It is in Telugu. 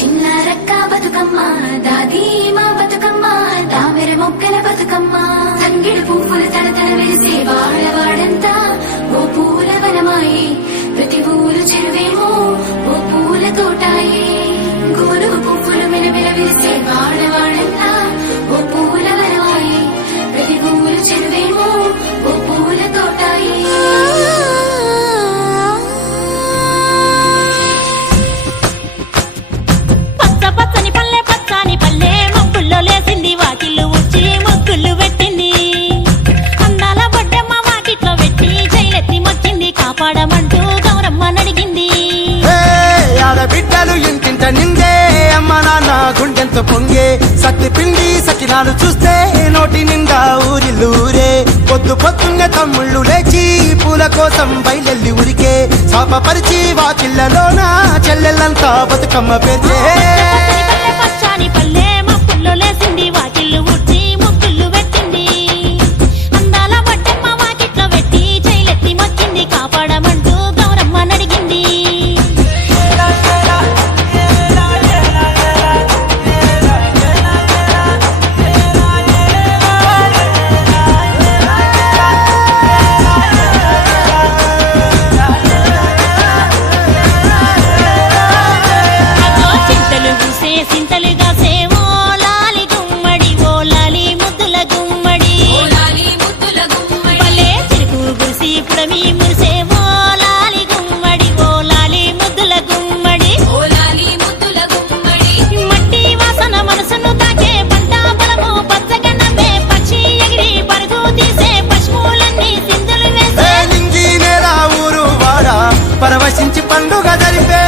చిన్నారక్క బతుకమ్మ దాది మా బతుకమ్మ దామెర మొక్కల బతుకమ్మ తంగిడు పువ్వులు తలతల వేసే వాడవాడంతా ఓ పూల వనమాయే ప్రతి ఊరు చెరువేమో ఓ పూల తోటాయే గోరు పువ్వులు మెలమెల వేసే వాడవాడంతా ఓ పూల వనమాయే ప్రతి ఊరు చెరువేమో ఓ పూల తోటాయే పచ్చని పల్లె పచ్చని పల్లె మబ్బుల్లో లేసింది వాకిళ్ళు ఉచ్చి ముగ్గులు పెట్టింది అందాల బొడ్డమ్మ వాకిట్లో పెట్టి జైలెత్తి మొచ్చింది కాపాడమంటూ గౌరమ్మ నడిగింది ఆడబిడ్డలు ఇంటింట నిందే అమ్మ నాన్న గుండెంతో పొంగే సత్తి పిండి సకినాలు చూస్తే నోటి నిండా ఊరిల్లూరే పొద్దు పొద్దున్న తమ్ముళ్ళు లేచి పూల కోసం బయలెల్లి ఉరికే శాపపరిచి వాకిళ్లలోన చెల్లెళ్ళంతా బతుకమ్మ పేర్చే పచ్చని పల్లె మబ్బుల్లో లేసింది వాకిళ్ళు ఉచ్చి ముగ్గులు పెట్టింది అందాల బొడ్డమ్మ వాకిట్లో పెట్టి జైలెత్తి మొచ్చింది కాపాడమంటూ గౌరమ్మ నడిగింది సింతలుగా సేవో లాలి గుమ్మడి ఓ లాలి ముద్దుల గుమ్మడి పల్లె చిరుకు గురిసి పుడమి మురిసేవో లాలి గుమ్మడి ఓ లాలి ముద్దుల గుమ్మడి మట్టి వాసన మనసును తాకే పంట పొలము పచ్చగా నవ్వే పక్షి ఎగిరి పరుగు తీసే పశువులన్నీ సింధులు వేసే లింగి నేల ఊరు వాడ పరవశించి పండుగ జరిపే